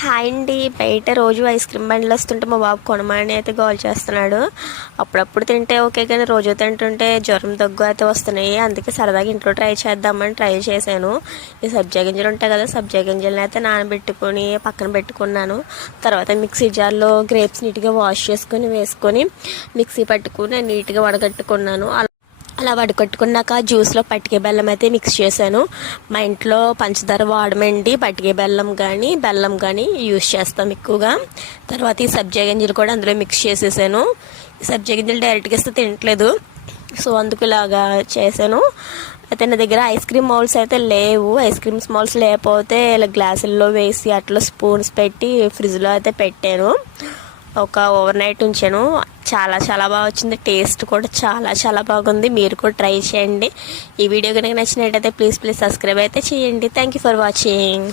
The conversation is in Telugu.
హాయ్ అండి. బయట రోజు ఐస్ క్రీమ్ బండ్లు వస్తుంటే మా బాబు కొనమని అయితే గోల్ చేస్తున్నాడు. అప్పుడప్పుడు తింటే ఓకే, కానీ రోజు తింటుంటే జ్వరం దగ్గు అయితే వస్తున్నాయి. అందుకే సరదాగా ఇంట్లో ట్రై చేద్దామని ట్రై చేశాను. ఈ సబ్జా గింజలు ఉంటాయి కదా, సబ్జా గింజలను అయితే నానబెట్టుకొని పక్కన పెట్టుకున్నాను. తర్వాత మిక్సీ జార్లో గ్రేప్స్ నీట్గా వాష్ చేసుకొని వేసుకొని మిక్సీ పట్టుకుని నీట్గా వడగట్టుకున్నాను. అలా వడకట్టుకున్నాక జ్యూస్లో పట్టిక బెల్లం అయితే మిక్స్ చేశాను. మా ఇంట్లో పంచదార వాడమండి, పట్టిక బెల్లం కానీ యూస్ చేస్తాం ఎక్కువగా. తర్వాత ఈ సబ్జా గింజలు కూడా అందులో మిక్స్ చేసేసాను. ఈ సబ్జా గింజలు డైరెక్ట్గా ఇస్తే తినట్లేదు, సో అందుకు ఇలాగా చేశాను. అయితే నా దగ్గర ఐస్ క్రీమ్ మౌల్స్ అయితే లేవు. ఐస్ క్రీమ్స్ మౌల్స్ లేకపోతే ఇలా గ్లాసుల్లో వేసి అట్లా స్పూన్స్ పెట్టి ఫ్రిడ్జ్లో అయితే పెట్టాను. ఒక ఓవర్ నైట్ ఉంచాను. చాలా చాలా బాగా వచ్చింది. టేస్ట్ కూడా చాలా చాలా బాగుంది. మీరు కూడా ట్రై చేయండి. ఈ వీడియో కనుక నచ్చినట్టయితే ప్లీజ్ సబ్స్క్రైబ్ అయితే చేయండి. Thank you for watching.